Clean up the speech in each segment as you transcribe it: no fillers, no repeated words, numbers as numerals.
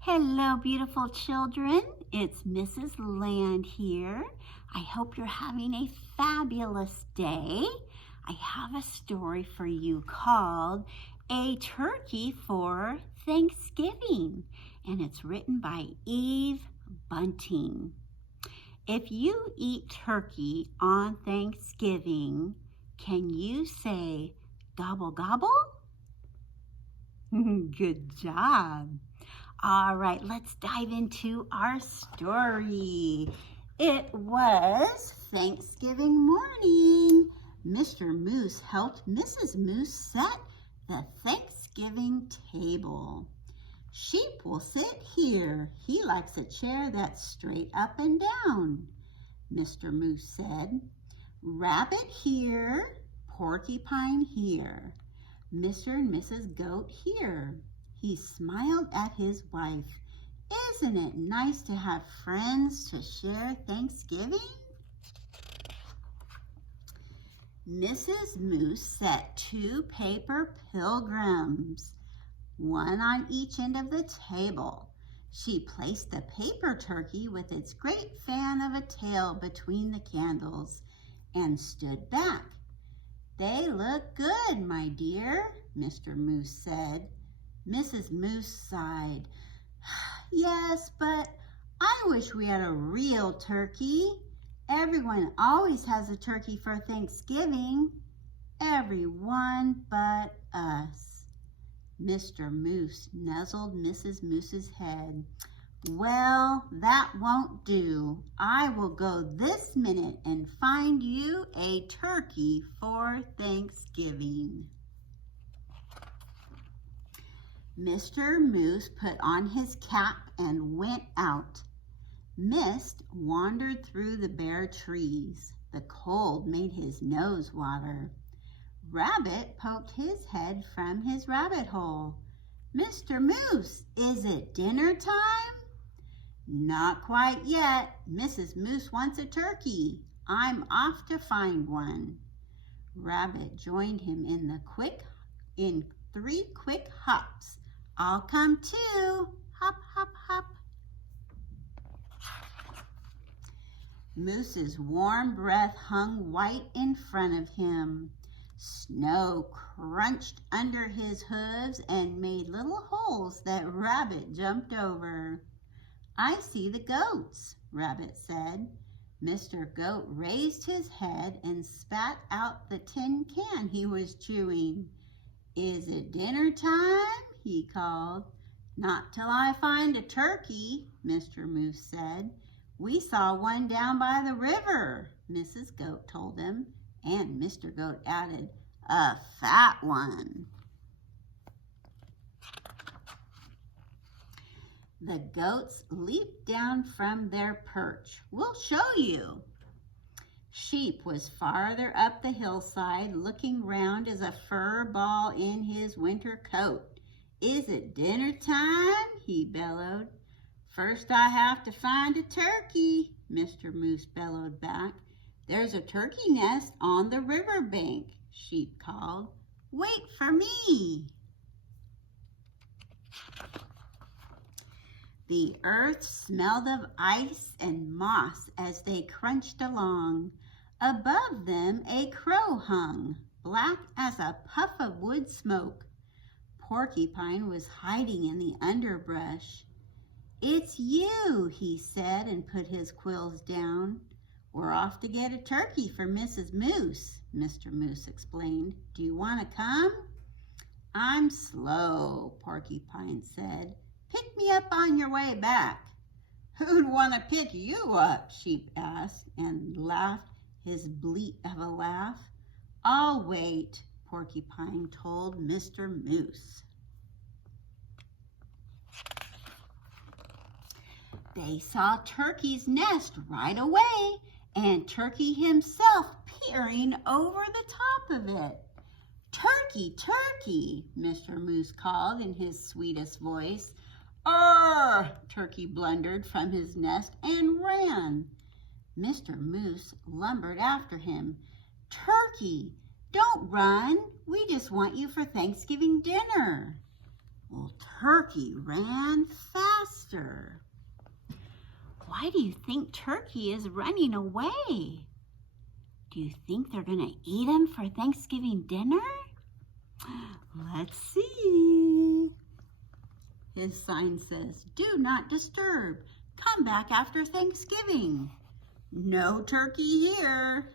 Hello, beautiful children. It's Mrs. Land here. I hope you're having a fabulous day. I have a story for you called A Turkey for Thanksgiving, and it's written by Eve Bunting. If you eat turkey on Thanksgiving, can you say gobble gobble? Good job. All right, let's dive into our story. It was Thanksgiving morning. Mr. Moose helped Mrs. Moose set the Thanksgiving table. Sheep will sit here. He likes a chair that's straight up and down, Mr. Moose said. Rabbit here, Porcupine here, Mr. and Mrs. Goat here. He smiled at his wife. Isn't it nice to have friends to share Thanksgiving? Mrs. Moose set 2 paper pilgrims, one on each end of the table. She placed the paper turkey with its great fan of a tail between the candles and stood back. They look good, my dear, Mr. Moose said. Mrs. Moose sighed. Yes, but I wish we had a real turkey. Everyone always has a turkey for Thanksgiving. Everyone but us. Mr. Moose nuzzled Mrs. Moose's head. Well, that won't do. I will go this minute and find you a turkey for Thanksgiving. Mr. Moose put on his cap and went out. Mist wandered through the bare trees. The cold made his nose water. Rabbit poked his head from his rabbit hole. Mr. Moose, is it dinner time? Not quite yet. Mrs. Moose wants a turkey. I'm off to find one. Rabbit joined him in 3 quick hops. I'll come too. Hop, hop, hop. Moose's warm breath hung white in front of him. Snow crunched under his hooves and made little holes that Rabbit jumped over. I see the goats, Rabbit said. Mr. Goat raised his head and spat out the tin can he was chewing. Is it dinner time? He called. Not till I find a turkey, Mr. Moose said. We saw one down by the river, Mrs. Goat told him, and Mr. Goat added, a fat one. The goats leaped down from their perch. We'll show you. Sheep was farther up the hillside, looking round as a fur ball in his winter coat. Is it dinner time? He bellowed. First I have to find a turkey, Mr. Moose bellowed back. There's a turkey nest on the river bank, Sheep called. Wait for me. The earth smelled of ice and moss as they crunched along. Above them a crow hung, black as a puff of wood smoke. Porcupine was hiding in the underbrush. It's you, he said and put his quills down. We're off to get a turkey for Mrs. Moose, Mr. Moose explained. Do you want to come? I'm slow, Porcupine said. Pick me up on your way back. Who'd want to pick you up? Sheep asked and laughed his bleat of a laugh. I'll wait, Porcupine told Mr. Moose. They saw Turkey's nest right away and Turkey himself peering over the top of it. Turkey, Turkey, Mr. Moose called in his sweetest voice. Arr! Turkey blundered from his nest and ran. Mr. Moose lumbered after him. Turkey, don't run. We just want you for Thanksgiving dinner. Well, Turkey ran fast. faster. Why do you think Turkey is running away? Do you think they're going to eat him for Thanksgiving dinner? Let's see. His sign says, "Do not disturb. Come back after Thanksgiving. No turkey here."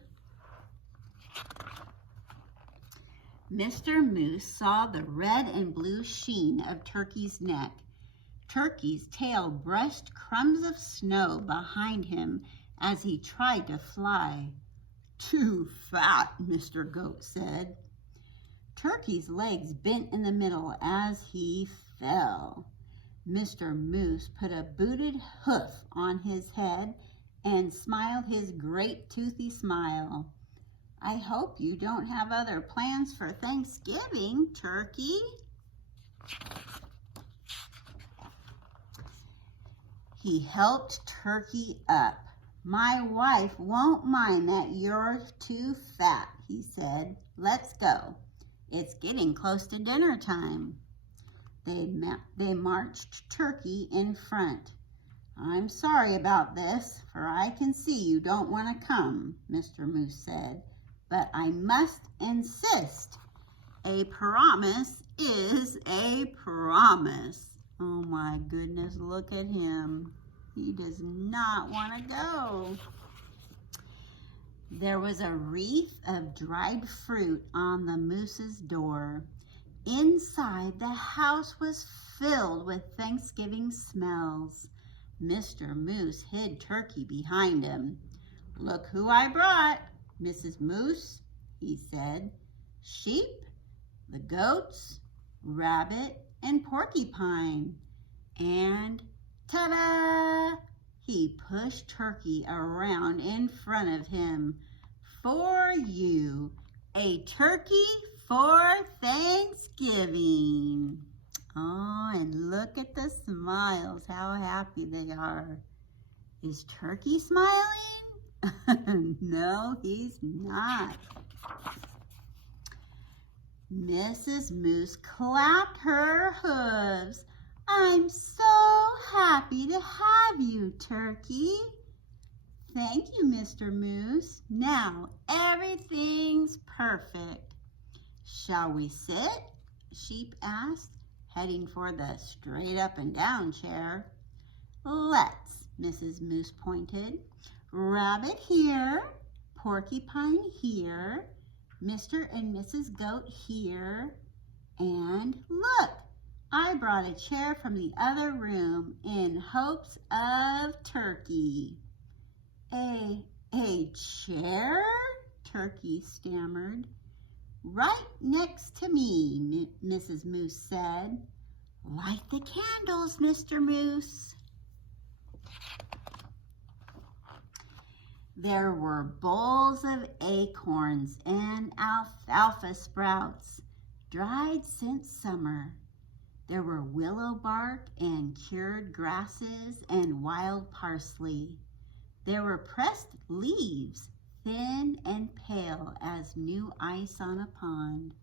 Mr. Moose saw the red and blue sheen of Turkey's neck. Turkey's tail brushed crumbs of snow behind him as he tried to fly. "Too fat," Mr. Goat said. Turkey's legs bent in the middle as he fell. Mr. Moose put a booted hoof on his head and smiled his great toothy smile. "I hope you don't have other plans for Thanksgiving, Turkey." He helped Turkey up. "My wife won't mind that you're too fat," he said. "Let's go. It's getting close to dinner time." They marched Turkey in front. "I'm sorry about this, for I can see you don't want to come," Mr. Moose said. "But I must insist. A promise is a promise." Oh my goodness, look at him. He does not want to go. There was a wreath of dried fruit on the moose's door. Inside, the house was filled with Thanksgiving smells. Mr. Moose hid Turkey behind him. "Look who I brought, Mrs. Moose," he said. "Sheep, the goats, rabbit, and porcupine. And ta-da!" He pushed Turkey around in front of him. "For you, a turkey for Thanksgiving." Oh, and look at the smiles, how happy they are. Is Turkey smiling? No, he's not. Mrs. Moose clapped her hooves. "I'm so happy to have you, Turkey." "Thank you, Mr. Moose. Now everything's perfect." "Shall we sit?" Sheep asked, heading for the straight up and down chair. "Let's," Mrs. Moose pointed. "Rabbit here, porcupine here, Mr. and Mrs. Goat here, and look, I brought a chair from the other room in hopes of Turkey." A chair?" Turkey stammered. "Right next to me," Mrs. Moose said. "Light the candles, Mr. Moose." There were bowls of acorns and alfalfa sprouts, dried since summer. There were willow bark and cured grasses and wild parsley. There were pressed leaves, thin and pale as new ice on a pond.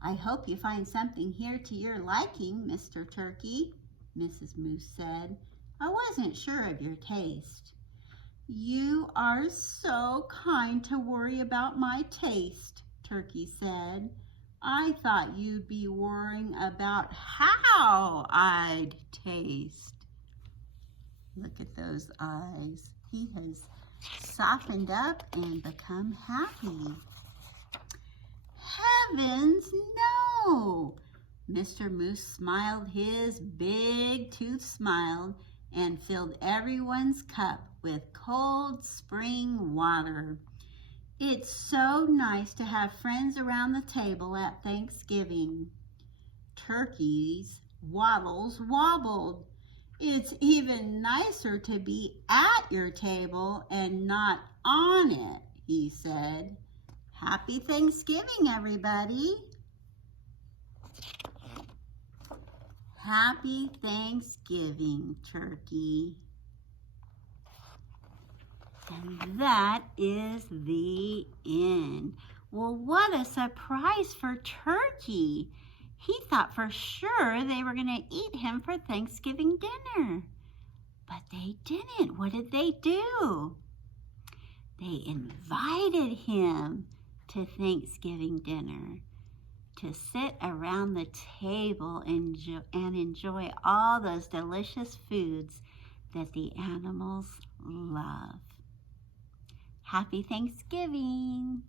"I hope you find something here to your liking, Mr. Turkey," Mrs. Moose said. "I wasn't sure of your taste." "You are so kind to worry about my taste," Turkey said. "I thought you'd be worrying about how I'd taste." Look at those eyes. He has softened up and become happy. "Heavens, no!" Mr. Moose smiled his big tooth smile and filled everyone's cup with cold spring water. "It's so nice to have friends around the table at Thanksgiving." Turkey's wattles wobbled. "It's even nicer to be at your table and not on it," he said. "Happy Thanksgiving, everybody." Happy Thanksgiving, Turkey. And that is the end. Well, what a surprise for Turkey. He thought for sure they were going to eat him for Thanksgiving dinner. But they didn't. What did they do? They invited him to Thanksgiving dinner to sit around the table and enjoy all those delicious foods that the animals love. Happy Thanksgiving!